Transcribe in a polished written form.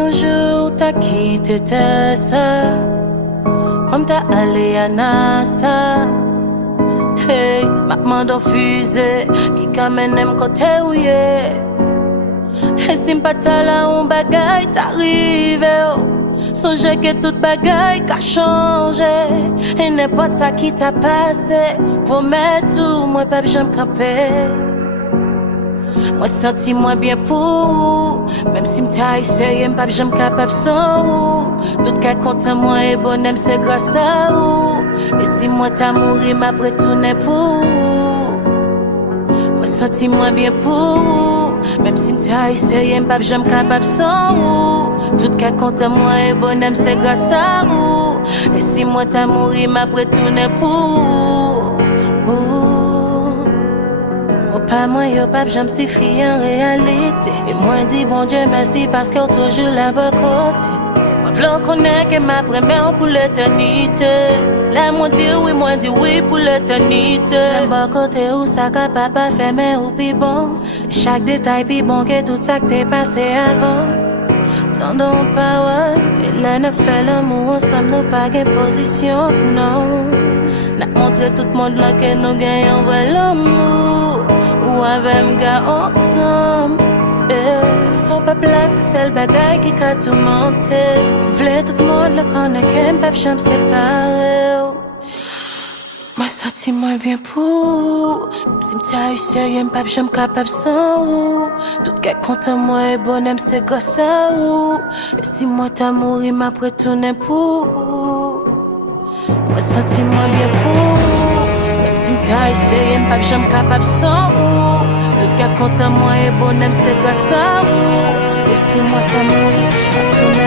un jour t'as quitté tes sœurs, comme t'as allé à NASA. Hey, maman d'en fusée, qui kamène aime côté où yé. Et si m'pata là on bagaille t'arrive, oh. Songe que toute bagaille qu'a changé. Et n'importe ça qui t'a passé, pour mettre tout, moi pas j'aime camper. Moi senti moins bien pour, même si m'ta essayé, m'pas j'aime capable sans ou. Tout cas content moi et bonhomme c'est grâce à ou. Et si moi t'as mouru, m'après tourner pour. Moi senti moins bien pour, même si m'ta essayé, m'pas j'aime capable sans ou. Tout cas content moi et bonhomme c'est grâce à ou. Et si moi t'as mouru, m'après tourner pour. Pas moi, yo pas j'aime si fille en réalité. Et moi dis bon Dieu merci parce qu'on toujours là vos côtés. Moi v'là connaît que ma première pour l'éternité. Là moi dis oui pour l'éternité. Bon côté où ça capable pas faire mais ou pis bon. Chaque détail pis bon que tout ça que t'es passé avant. Tendons parole, et là ne fait l'amour ensemble, nous pas gain position, non. N'a montré tout le monde là que nous gagnons vrai l'amour. Ou avec un gars ensemble. Son peuple là, c'est celle bagaille qui a tout monté. V'lait tout le monde le connaît, qu'un peuple j'aime séparer. Moi senti moins bien pour. Si m'ta eu sérieux, m'pap j'aime capable sans ou. Tout cas content moi et bonhomme c'est grâce à ou. Et si moi t'as mouru, m'après tourner pour. Moi senti moins bien pour. Même si m'ta eu sérieux, m'pap j'aime capable sans ou. Tout cas content moi et bonhomme c'est grâce à ou. Et si moi t'as mouru, m'après tourner